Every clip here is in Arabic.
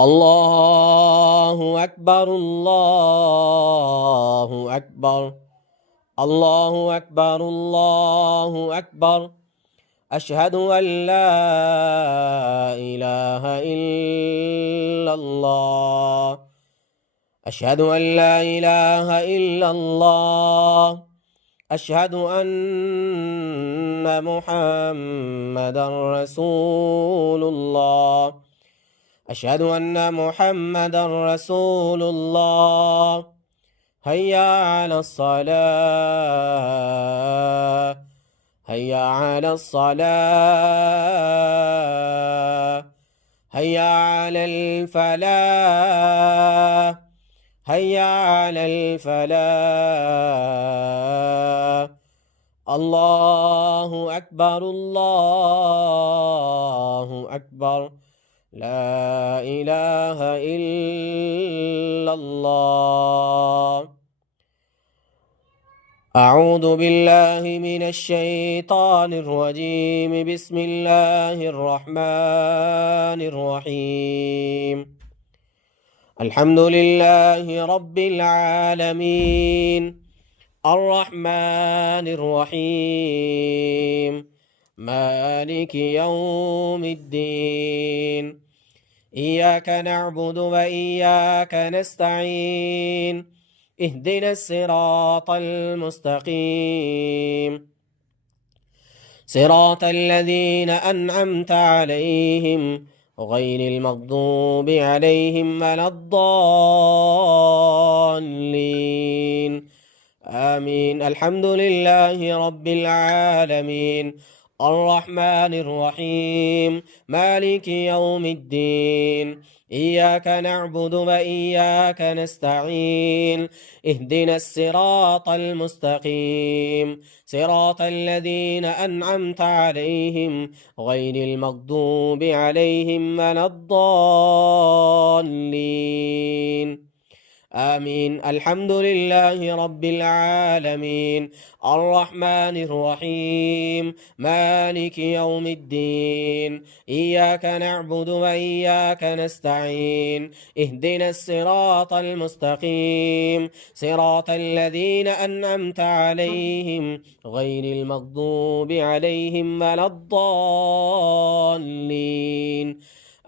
الله أكبر الله أكبر الله أكبر الله أكبر. أشهد أن لا إله إلا الله. أشهد أن لا إله إلا الله. أشهد أن محمدا رسول الله. أشهد أن محمدا رسول الله. هيا على الصلاة هيا على الصلاة هيا على الفلاح هيا على الفلاح. الله أكبر الله أكبر. لا إله إلا الله. أعوذ بالله من الشيطان الرجيم. بسم الله الرحمن الرحيم. الحمد لله رب العالمين الرحمن الرحيم مالك يوم الدين. إياك نعبد وإياك نستعين. اهدنا الصراط المستقيم صراط الذين أنعمت عليهم غير المغضوب عليهم ولا الضالين آمين. الحمد لله رب العالمين الرحمن الرحيم مالك يوم الدين. إياك نعبد وإياك نستعين. اهدنا الصراط المستقيم صراط الذين أنعمت عليهم غير المغضوب عليهم ولا الضالين آمين. الحمد لله رب العالمين الرحمن الرحيم مالك يوم الدين. إياك نعبد وإياك نستعين. اهدنا الصراط المستقيم صراط الذين أنعمت عليهم غير المغضوب عليهم ولا الضالين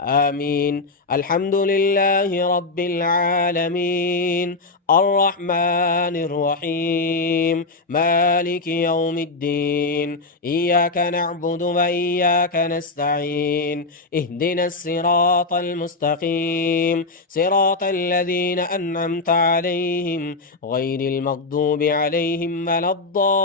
آمين. الحمد لله رب العالمين الرحمن الرحيم مالك يوم الدين. إياك نعبد وإياك نستعين. اهدنا الصراط المستقيم صراط الذين أنعمت عليهم غير المغضوب عليهم ولا الضالين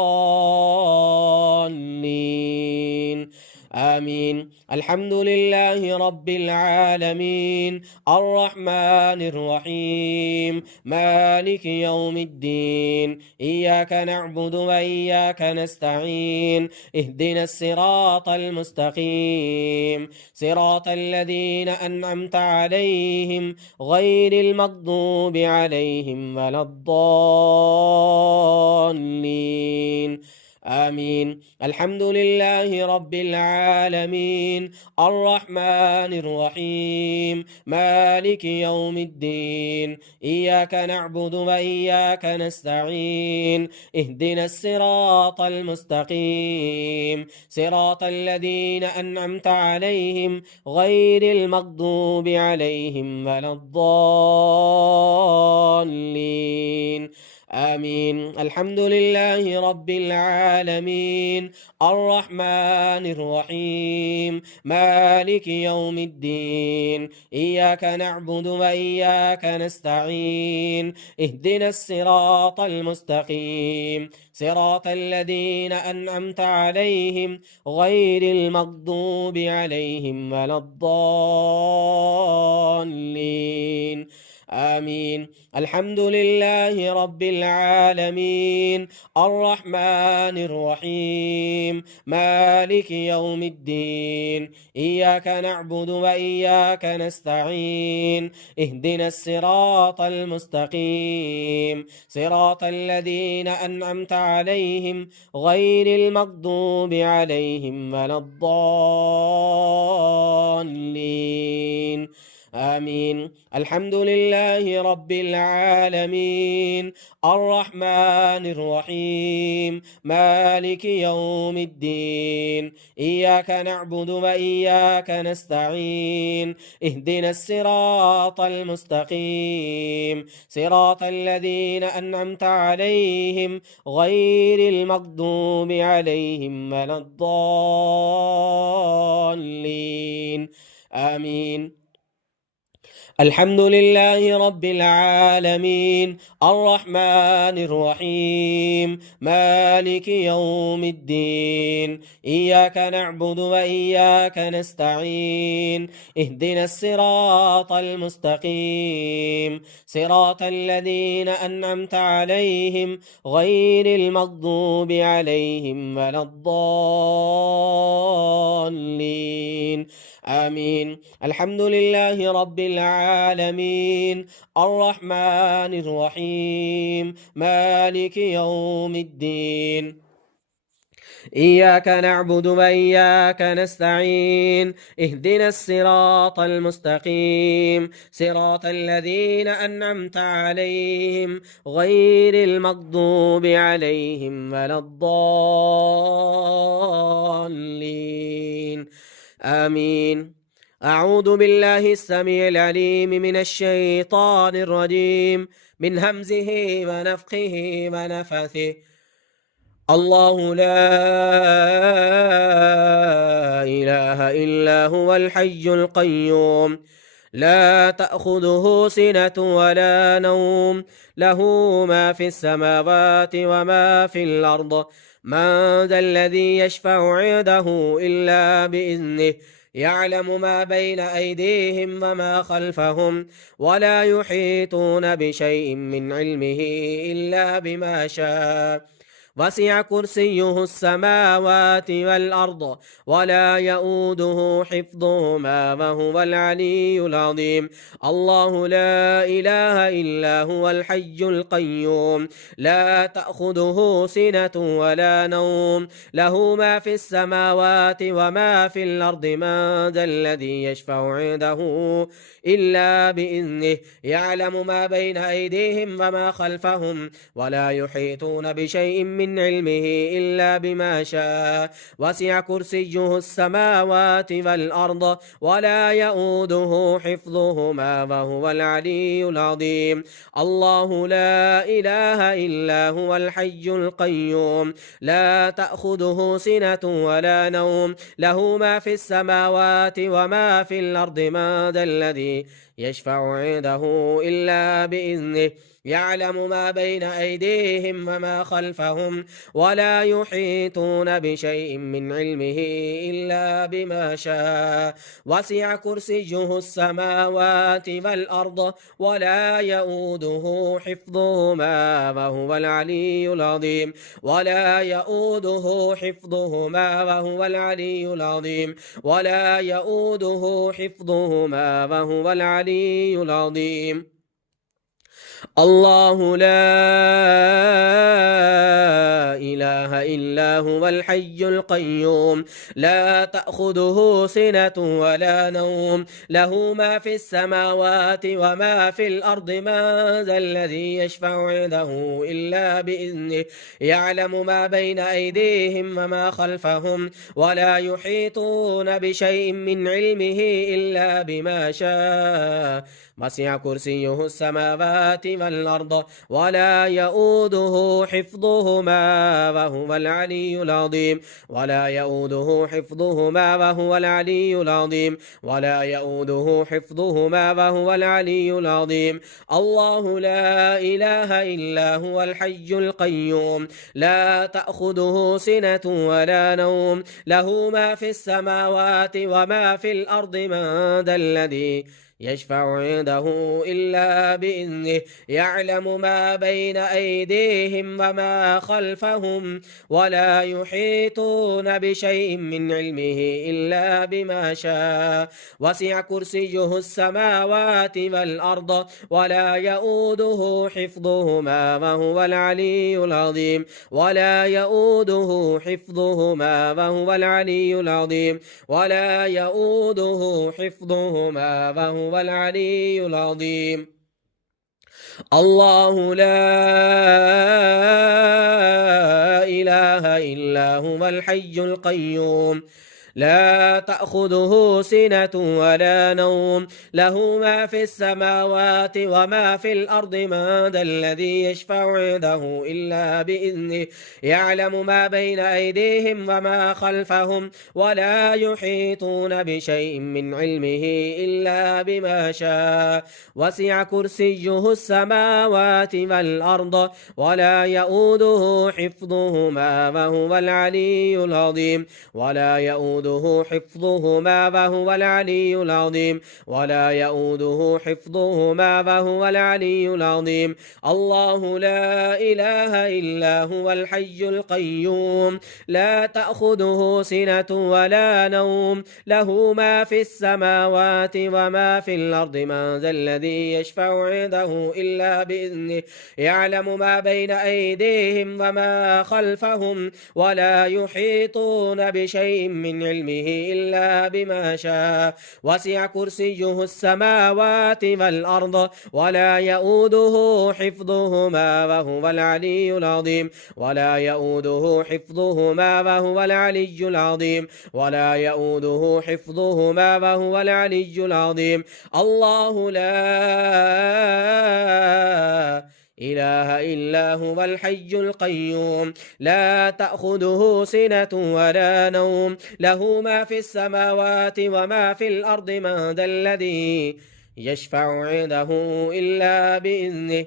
آمين. الحمد لله رب العالمين الرحمن الرحيم مالك يوم الدين. إياك نعبد وإياك نستعين. اهدنا الصراط المستقيم صراط الذين أنعمت عليهم غير المغضوب عليهم ولا الضالين آمين. الحمد لله رب العالمين الرحمن الرحيم مالك يوم الدين. إياك نعبد وإياك نستعين. اهدنا الصراط المستقيم صراط الذين أنعمت عليهم غير المغضوب عليهم ولا الضالين آمين. الحمد لله رب العالمين الرحمن الرحيم مالك يوم الدين. إياك نعبد وإياك نستعين. اهدنا الصراط المستقيم صراط الذين أنعمت عليهم غير المغضوب عليهم ولا الضالين آمين. الحمد لله رب العالمين الرحمن الرحيم مالك يوم الدين. إياك نعبد وإياك نستعين. اهدنا الصراط المستقيم صراط الذين أنعمت عليهم غير المغضوب عليهم ولا الضالين آمين. الحمد لله رب العالمين الرحمن الرحيم مالك يوم الدين إياك نعبد وإياك نستعين اهدنا الصراط المستقيم صراط الذين أنعمت عليهم غير المغضوب عليهم ولا الضالين آمين. الحمد لله رب العالمين الرحمن الرحيم مالك يوم الدين إياك نعبد وإياك نستعين اهدنا الصراط المستقيم صراط الذين أنعمت عليهم غير المغضوب عليهم ولا الضالين آمين. الحمد لله رب العالمين الرحمن الرحيم مالك يوم الدين إياك نعبد وإياك نستعين اهدنا الصراط المستقيم صراط الذين أنعمت عليهم غير المغضوب عليهم ولا الضالين آمين. أعوذ بالله السميع العليم من الشيطان الرجيم من همزه ونفخه ونفثه الله لا إله إلا هو الحي القيوم لا تأخذه سنة ولا نوم له ما في السماوات وما في الأرض من ذا الذي يشفع عنده إلا بإذنه يعلم ما بين أيديهم وما خلفهم ولا يحيطون بشيء من علمه إلا بما شاء وسع كرسيه السماوات والأرض ولا يؤوده حفظهما وهو العلي العظيم الله لا إله إلا هو الحي القيوم لا تأخذه سنة ولا نوم له ما في السماوات وما في الأرض من ذا الذي يشفع عنده إلا بإذنه يعلم ما بين أيديهم وما خلفهم ولا يحيطون بشيء من علمه إلا بما شاء وسع كرسيه السماوات والأرض ولا يؤوده حفظهما وهو العلي العظيم الله لا إله إلا هو الحي القيوم لا تأخذه سنة ولا نوم له ما في السماوات وما في الأرض من ذا الذي يشفع عنده إلا بإذنه يعلم ما بين أيديهم وما خلفهم ولا يحيطون بشيء من علمه إلا بما شاء وسع كرسيه السماوات والأرض ولا يؤوده حفظهما وهو العلي العظيم ولا يؤوده حفظهما وهو العلي العظيم ولا يؤوده حفظهما وهو العلي العظيم الله لا إله إلا هو الحي القيوم لا تأخذه سنة ولا نوم له ما في السماوات وما في الأرض من ذا الذي يشفع عنده إلا بإذنه يعلم ما بين أيديهم وما خلفهم ولا يحيطون بشيء من علمه إلا بما شاء وسع كرسيه السماوات والأرض ولا يؤوده حفظهما وهو العلي العظيم ولا يؤوده حفظهما وهو العلي العظيم ولا يؤوده حفظهما وهو العلي العظيم الله لا إله إلا هو الحي القيوم لا تأخذه سنة ولا نوم له ما في السماوات وما في الأرض من ذا الذي يشفع عنده إلا بإذنه يعلم ما بين أيديهم وما خلفهم ولا يحيطون بشيء من علمه إلا بما شاء وسع كرسيه السماوات والأرض ولا يؤوده حفظهما وهو العلي العظيم ولا يؤوده حفظهما وهو العلي العظيم ولا يؤوده حفظهما وهو وهو العلي العظيم. الله لا إله إلا هو الحي القيوم لا تأخذه سنة ولا نوم له ما في السماوات وما في الأرض من ذا الذي يشفع عنده إلا بإذنه يعلم ما بين أيديهم وما خلفهم ولا يحيطون بشيء من علمه إلا بما شاء وسع كرسيه السماوات والأرض ولا يؤوده حفظهما وهو العلي العظيم. ولا يؤوده حفظهما وهو العلي العظيم. ولا يؤوده حفظهما وهو العلي العظيم. الله لا إله إلا هو الحي القيوم لا تأخذه سنة ولا نوم له ما في السماوات وما في الأرض من ذا الذي يشفع عنده إلا بإذنه يعلم ما بين أيديهم وما خلفهم ولا يحيطون بشيء من علمه إلا بما شاء وسع كرسيه السماوات والأرض ولا يؤوده حفظهما وهو العلي العظيم. ولا يؤوده حفظهما وهو العلي العظيم. ولا يؤوده حفظهما وهو العلي العظيم. الله لا إله إلا هو الحي القيوم لا تأخذه سنة ولا نوم له ما في السماوات وما في الأرض من ذا الذي يشفع عنده إلا بإذنه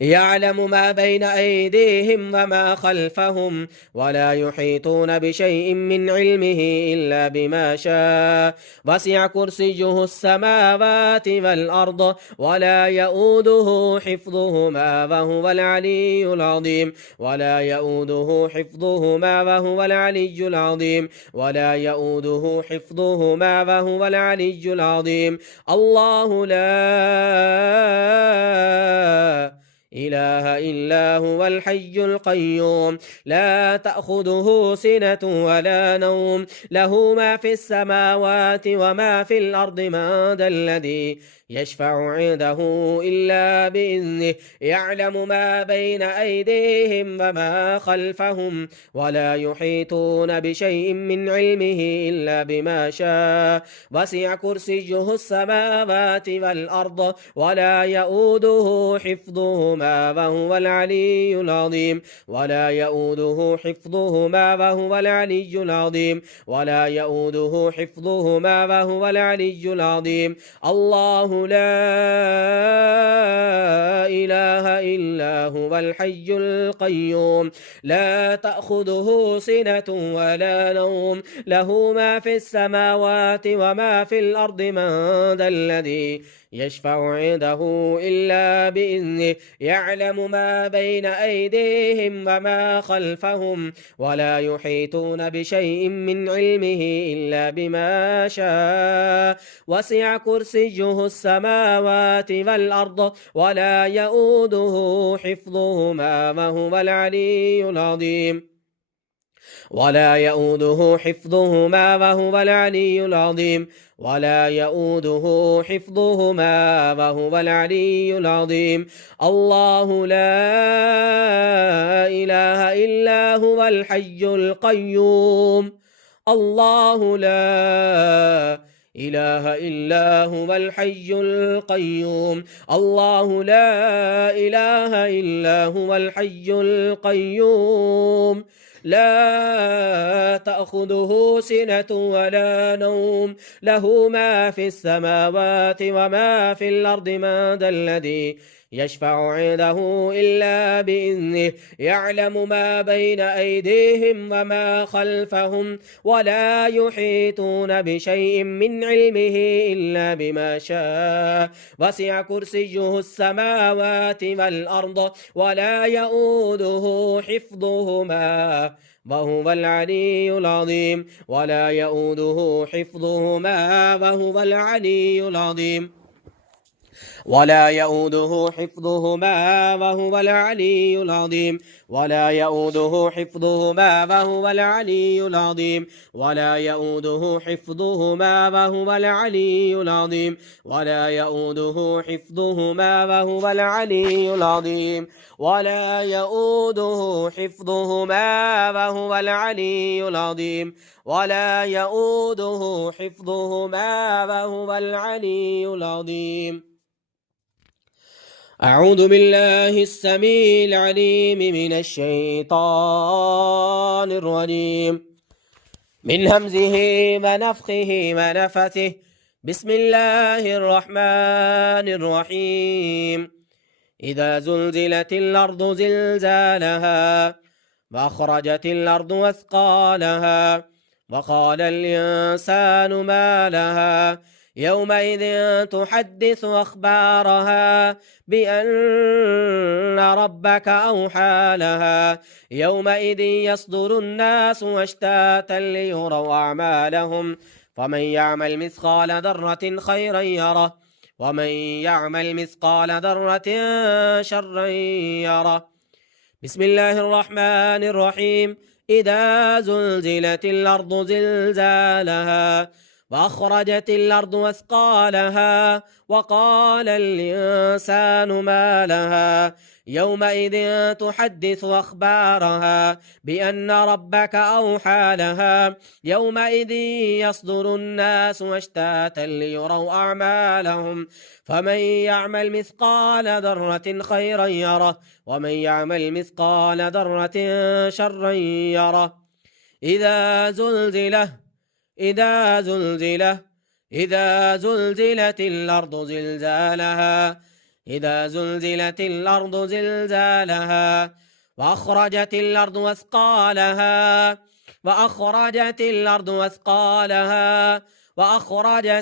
يعلم ما بين أيديهم وما خلفهم ولا يحيطون بشيء من علمه إلا بما شاء وسع كرسيه السماوات والأرض ولا يؤوده حفظهما وهو العلي العظيم. ولا يؤوده حفظهما وهو العلي العظيم. ولا يؤوده حفظهما وهو العلي العظيم. الله لا إله إلا هو الحي القيوم لا تأخذه سنة ولا نوم له ما في السماوات وما في الأرض من ذا الذي يشفع عنده إلا بإذنه يعلم ما بين أيديهم وما خلفهم ولا يحيطون بشيء من علمه إلا بما شاء وسع كرسيه السماوات والأرض ولا يؤوده حفظهما وهو العلي العظيم. ولا يؤوده حفظهما وهو العلي العظيم. ولا يؤوده حفظهما وهو العلي العظيم. الله لا إله إلا هو الحي القيوم لا تأخذه سنة ولا نوم له ما في السماوات وما في الأرض من ذا الذي يشفع عنده إلا بإذنه يعلم ما بين أيديهم وما خلفهم ولا يحيطون بشيء من علمه إلا بما شاء وسع كرسيه السماوات والأرض ولا يؤوده حفظهما وهو العلي العظيم. ولا يؤوده حفظهما وهو العلي العظيم. ولا يؤوده حفظهما وهو العلي العظيم. الله لا إله إلا هو الحي القيوم الله لا إله إلا هو الحي القيوم. الله لا إله إلا هو الحي القيوم لا تأخذه سنة ولا نوم له ما في السماوات وما في الأرض من ذا الذي يشفع عنده إلا بإذنه يعلم ما بين أيديهم وما خلفهم ولا يحيطون بشيء من علمه إلا بما شاء وسع كرسيه السماوات والأرض ولا يؤوده حفظهما وهو العلي العظيم. ولا يؤوده حفظهما وهو العلي العظيم. ولا يؤوده حفظهما وهو العلي العظيم ولا يؤوده حفظهما وهو العلي العظيم ولا يؤوده حفظهما وهو العلي العظيم ولا يؤوده حفظهما وهو العلي العظيم ولا يؤوده حفظهما وهو العلي العظيم ولا يؤوده حفظهما وهو العلي العظيم. أعوذ بالله السميع العليم من الشيطان الرجيم من همزه ونفخه ونفثه. بسم الله الرحمن الرحيم. إذا زلزلت الأرض زلزالها وأخرجت الأرض أثقالها وقال الإنسان ما لها يومئذ تحدث أخبارها بأن ربك أوحى لها يومئذ يصدر الناس أشتاتا ليروا أعمالهم فمن يعمل مثقال ذرة خيرا يره ومن يعمل مثقال ذرة شرا يره. بسم الله الرحمن الرحيم. إذا زلزلت الأرض زلزالها وأخرجت الأرض أثقالها وقال الإنسان ما لها يومئذ تحدث أخبارها بأن ربك أوحى لها يومئذ يصدر الناس أشتاتا ليروا أعمالهم فمن يعمل مثقال ذرة خيرا يره ومن يعمل مثقال ذرة شرا يره. إذا زلزلت الأرض زلزالها إذا زلزلت الأرض زلزالها وأخرجت الأرض أثقالها وأخرجت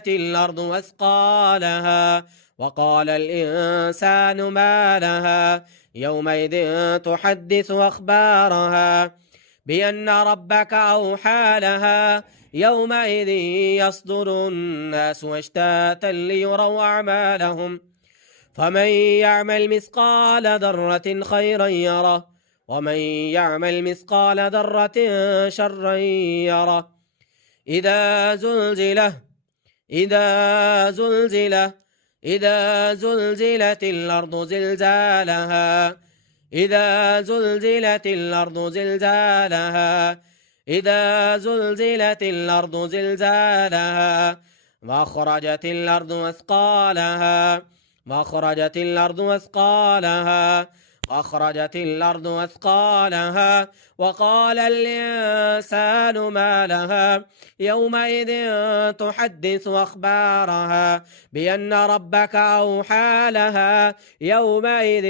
الأرض أثقالها وقال الإنسان ما لها يومئذ تحدث أخبارها بأن ربك أوحى لها يومئذ يصدر الناس أشتاتا ليروا أعمالهم فمن يعمل مثقال ذرة خيرا يره ومن يعمل مثقال ذرة شرا يره. إذا زلزلت الأرض زلزالها إذا زلزلت الأرض زلزالها وأخرجت الأرض أثقالها وقال الإنسان ما لها يومئذ تحدث أخبارها بأن ربك أوحى لها يومئذ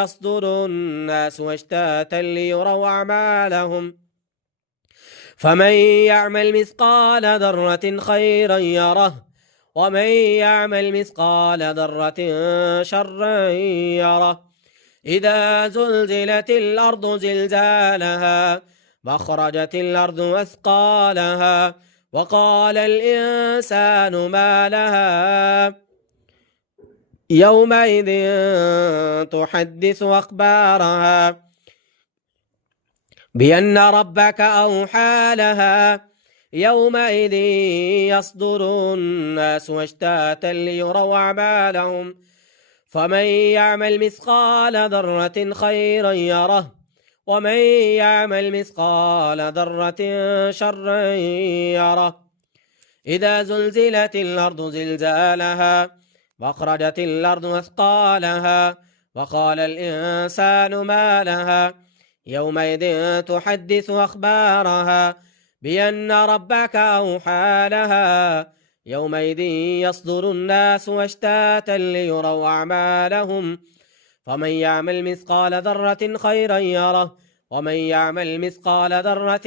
يصدر الناس أشتاتا ليروا أعمالهم فمن يعمل مثقال ذرة خيرا يره ومن يعمل مثقال ذرة شرا يره. إذا زلزلت الأرض زلزالها وأخرجت الأرض أثقالها وقال الإنسان ما لها يومئذ تحدث أخبارها بأن ربك أوحى لها يومئذ يصدر الناس أشتاتا ليروا أعمالهم فمن يعمل مثقال ذرة خيرا يره ومن يعمل مثقال ذرة شرا يره. إذا زلزلت الأرض زلزالها وأخرجت الأرض أثقالها وقال الإنسان ما لها يومئذ تحدث أخبارها بأن ربك أوحى لها يومئذ يصدر الناس أشتاتا ليروا أعمالهم فمن يعمل مثقال ذرة خيرا يره ومن يعمل مثقال ذرة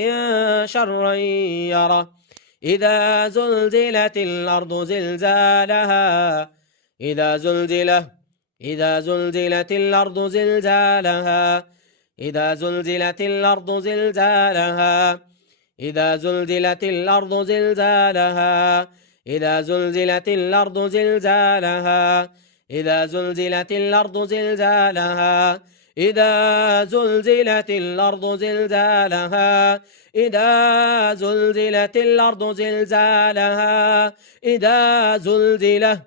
شرا يره. إذا زلزلت الأرض زلزالها إذا زلزلت الأرض زلزالها إذا زلزلت الأرض زلزالها إذا زلزلت الأرض زلزالها إذا زلزلت الأرض زلزالها إذا زلزلت الأرض زلزالها إذا زلزلت الأرض زلزالها إذا زلزلت الأرض زلزالها إذا زلزلت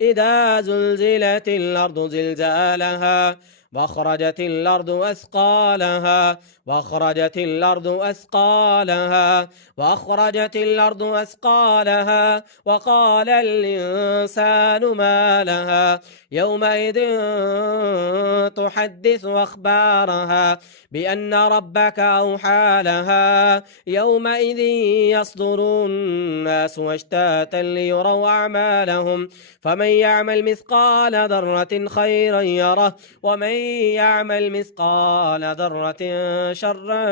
إذا زلزلت الأرض زلزالها وأخرجت الأرض أثقالها وأخرجت الأرض أثقالها وأخرجت الأرض أثقالها وقال الإنسان ما لها يومئذ تحدث أخبارها بأن ربك أوحى لها يومئذ يصدر الناس أشتاتا ليروا أعمالهم فمن يعمل مثقال ذرة خيرا يره ومن يعمل مثقال ذرة شرا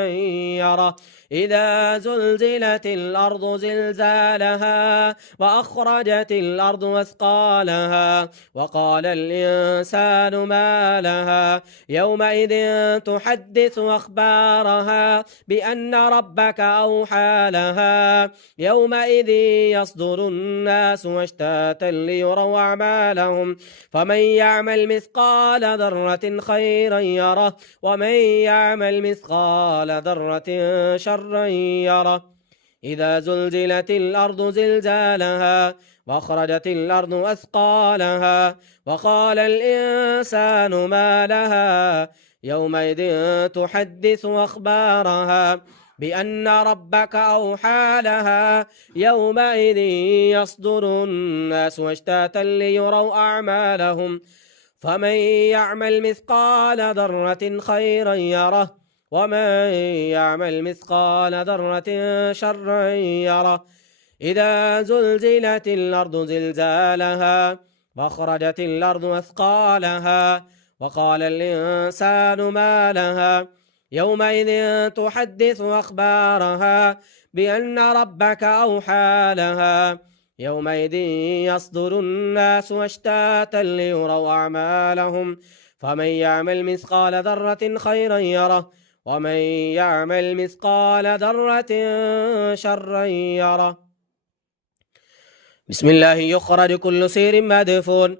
يره إذا زلزلت الأرض زلزالها وأخرجت الأرض أثقالها وقال الإنسان ما لها يومئذ تحدث أخبارها بأن ربك أوحى لها يومئذ يصدر الناس أشتاتا ليروا أعمالهم فمن يعمل مثقال ذرة خيرا يره ومن يعمل مثقال ذرة شرا يره إذا زلزلت الأرض زلزالها وأخرجت الأرض أثقالها وقال الإنسان ما لها يومئذ تحدث أخبارها بأن ربك أوحى لها يومئذ يصدر الناس أشتاتا ليروا أعمالهم فمن يعمل مثقال ذرة خيرا يره ومن يعمل مثقال ذرة شرا يره إذا زلزلت الأرض زلزالها وأخرجت الأرض أثقالها وقال الإنسان ما لها يومئذ تحدث أخبارها بأن ربك أوحى لها يومئذ يصدر الناس أشتاتا ليروا أعمالهم فمن يعمل مثقال ذرة خيرا يره ومن يعمل مثقال ذرة شرا يره بسم الله يخرج كل سير مدفون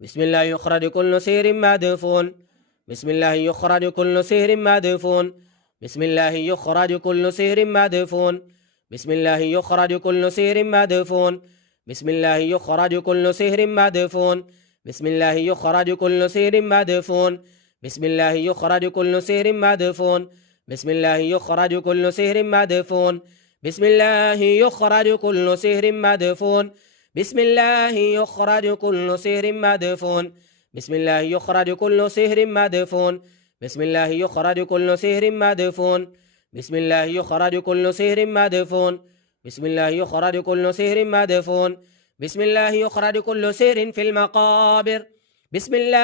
بسم الله يخرج كل سير مدفون بسم الله يخرج كل سير مدفون بسم الله يخرج كل سير مدفون بسم الله يخرج كل سير مدفون بسم الله يخرج كل سير مدفون بسم الله يخرج كل سير مدفون بسم الله يخرج كل سير مدفون بسم الله يخرج كل سير مدفون بسم الله يخرج كل سير مدفون بسم الله يخرج كل سير مدفون بسم الله يخرج كل سير مدفون بسم الله يخرج كل سير مدفون بسم الله يخرج كل سير مدفون بسم الله يخرج كل سير مدفون بسم الله يخرج كل سير في المقابر بسم الله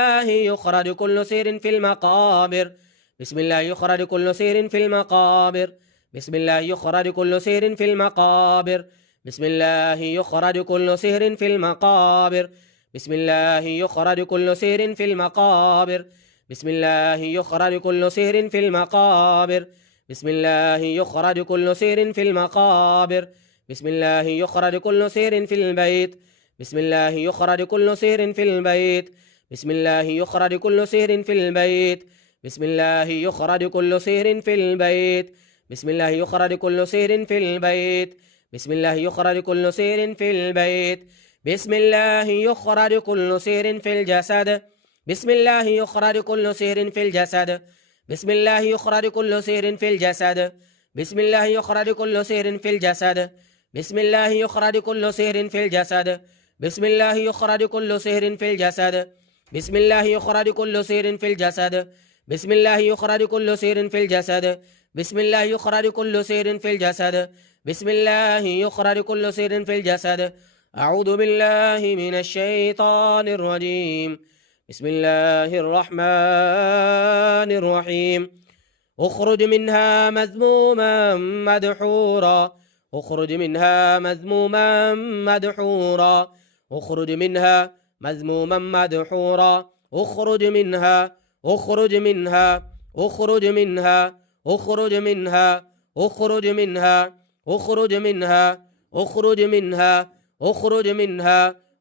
يخرج كل سير في المقابر بسم الله يخرج كل سير في المقابر بسم الله يخرج كل سير في المقابر بسم الله يخرج كل سير في المقابر بسم الله يخرج كل سير في المقابر بسم الله يخرج كل سير في المقابر بسم الله يخرج كل سير في المقابر بسم الله يخرج كل سير في البيت بسم الله يخرج كل سير في البيت بسم الله يخرج كل سير في البيت بسم الله يخرج كل سير في البيت بسم الله يخرج كل سير في البيت بسم الله يخرج كل سير في البيت بسم الله يخرج كل سير في الجسد بسم الله يخرج كل سير في الجسد بسم الله يخرج كل سير في الجسد بسم الله يخرج كل سير في الجسد بسم الله يخرج كل سير في الجسد بسم الله يخرج كل سير في الجسد بسم الله يخرج كل سير في الجسد بسم الله يخرج كل سير في الجسد بسم الله يخرج كل سير في الجسد بسم الله يخرج كل سير في الجسد أعوذ بالله من الشيطان الرجيم بسم الله الرحمن الرحيم اخرج منها مذموما مدحورا اخرج منها مذموما مدحورا اخرج منها مذموما مدحورا اخرج منها اخرج منها اخرج منها اخرج منها اخرج منها اخرج منها اخرج منها اخرج منها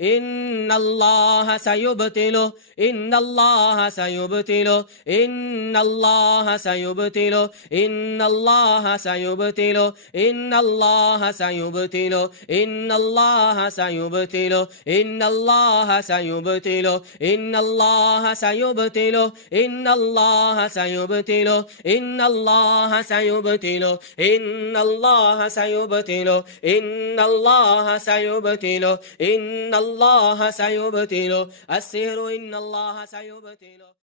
إن الله سيبطله إن الله سيبطله إن الله سيبطله إن الله سيبطله إن الله سيبطله إن الله سيبطله إن الله سيبطله إن الله سيبطله إن الله سيبطله إن الله سيبطله إن الله سيبطله إن الله سيبطله إن الله سيبطله السحر إن الله سيبطله